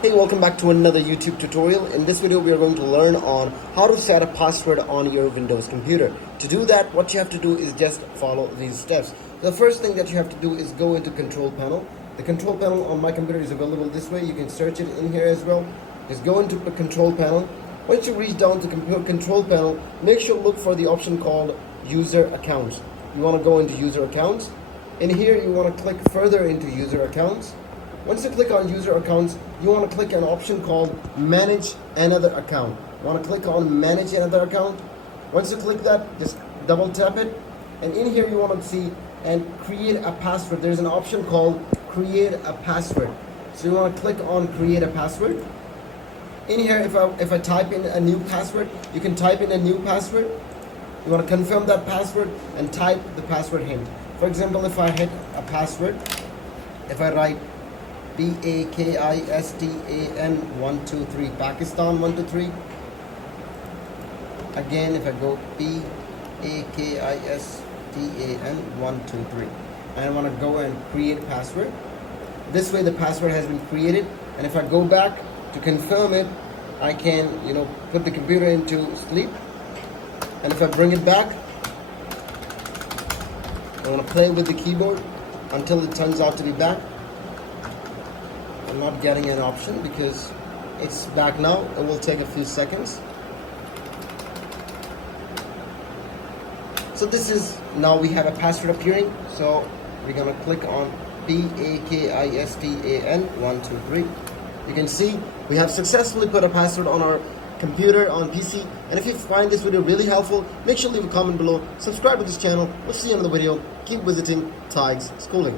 Hey, welcome back to another YouTube tutorial. In this video, we are going to learn on how to set a password on your Windows computer. To do that, what you have to do is just follow these steps. The first thing that you have to do is go into Control Panel. The Control Panel on my computer is available this way. You can search it in here as well. Just go into the Control Panel. Once you reach down to Control Panel, make sure to look for the option called User Accounts. You want to go into User Accounts. In here, you want to click further into User Accounts. Once you click on user accounts, you want to click an option called manage another account. You want to click on manage another account. Once you click that, just double tap it. And in here you want to see and create a password. There's an option called create a password. So you want to click on create a password. In here, if I type in a new password, you can type in a new password. You want to confirm that password and type the password hint. For example, if I hit a password, if I write Pakistan 123 Pakistan 123. Again, if I go Pakistan 123, and I want to go and create a password. This way, the password has been created, and if I go back to confirm it, I can put the computer into sleep, and if I bring it back, I want to play with the keyboard until it turns out to be back. I'm not getting an option because it's back now. It will take a few seconds. So this is, now we have a password appearing. So we're gonna click on Pakistan 123. You can see we have successfully put a password on our computer, on PC. And if you find this video really helpful, make sure to leave a comment below. Subscribe to this channel. We'll see you in another video. Keep visiting Tigez Schooling.